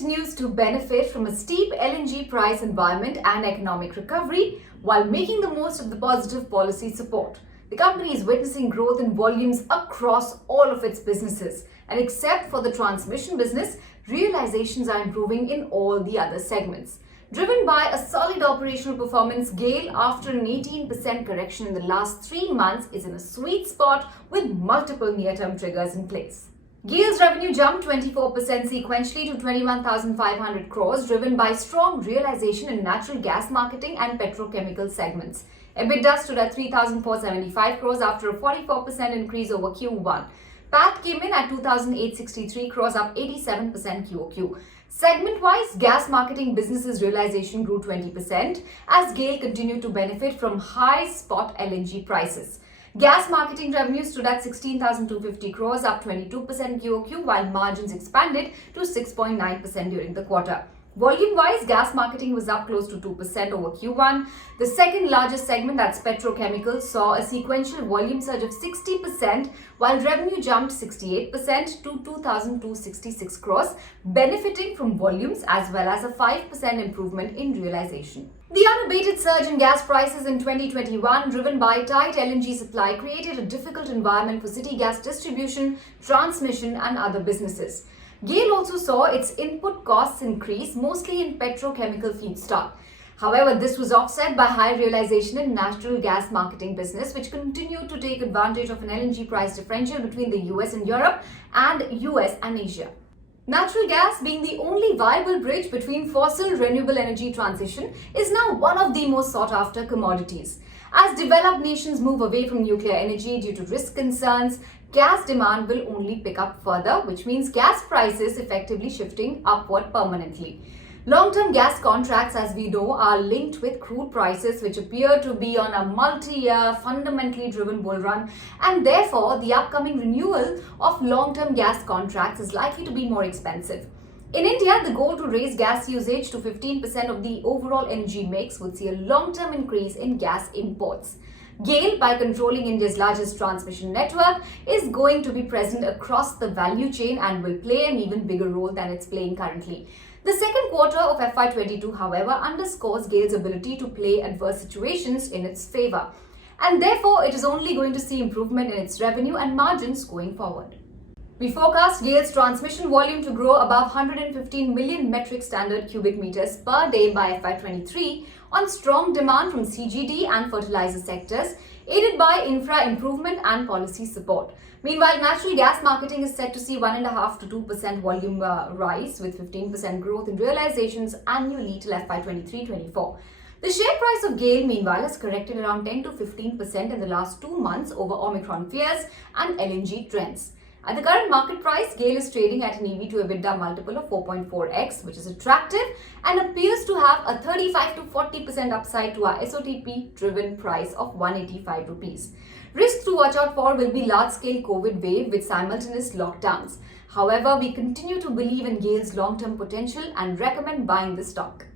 continues to benefit from a steep LNG price environment and economic recovery while making the most of the positive policy support. The company is witnessing growth in volumes across all of its businesses, and except for the transmission business, realizations are improving in all the other segments. Driven by a solid operational performance, GAIL, after an 18% correction in the last 3 months, is in a sweet spot with multiple near-term triggers in place. GAIL's revenue jumped 24% sequentially to 21,500 crores, driven by strong realization in natural gas marketing and petrochemical segments. EBITDA stood at 3,475 crores after a 44% increase over Q1. PAT came in at 2,863 crores, up 87% QOQ. Segment-wise, gas marketing businesses realization grew 20% as GAIL continued to benefit from high spot LNG prices. Gas marketing revenue stood at 16,250 crores, up 22% QOQ, while margins expanded to 6.9% during the quarter. Volume-wise, gas marketing was up close to 2% over Q1. The second largest segment, that's petrochemicals, saw a sequential volume surge of 60%, while revenue jumped 68% to 2,266 crores, benefiting from volumes as well as a 5% improvement in realization. The unabated surge in gas prices in 2021, driven by tight LNG supply, created a difficult environment for city gas distribution, transmission, and other businesses. GAIL also saw its input costs increase, mostly in petrochemical feedstock. However, this was offset by high realization in natural gas marketing business, which continued to take advantage of an LNG price differential between the US and Europe and US and Asia. Natural gas, being the only viable bridge between fossil renewable energy transition, is now one of the most sought after commodities. As developed nations move away from nuclear energy due to risk concerns, gas demand will only pick up further, which means gas prices effectively shifting upward permanently. Long-term gas contracts, as we know, are linked with crude prices, which appear to be on a multi-year, fundamentally driven bull run, and therefore the upcoming renewal of long-term gas contracts is likely to be more expensive. In India, the goal to raise gas usage to 15% of the overall energy mix would see a long-term increase in gas imports. GAIL, by controlling India's largest transmission network, is going to be present across the value chain and will play an even bigger role than it's playing currently. The second quarter of FY22, however, underscores GAIL's ability to play adverse situations in its favor, and therefore it is only going to see improvement in its revenue and margins going forward. We forecast GAIL's transmission volume to grow above 115 million metric standard cubic meters per day by FY23 on strong demand from CGD and fertilizer sectors, aided by infra improvement and policy support. Meanwhile, natural gas marketing is set to see 1.5 to 2% volume rise, with 15% growth in realizations annually till FY23-24. The share price of GAIL, meanwhile, has corrected around 10 to 15% in the last 2 months over Omicron fears and LNG trends. At the current market price, GAIL is trading at an EV to EBITDA multiple of 4.4x, which is attractive and appears to have a 35 to 40% upside to our SOTP-driven price of 185 rupees. Risks to watch out for will be large-scale COVID wave with simultaneous lockdowns. However, we continue to believe in GAIL's long-term potential and recommend buying the stock.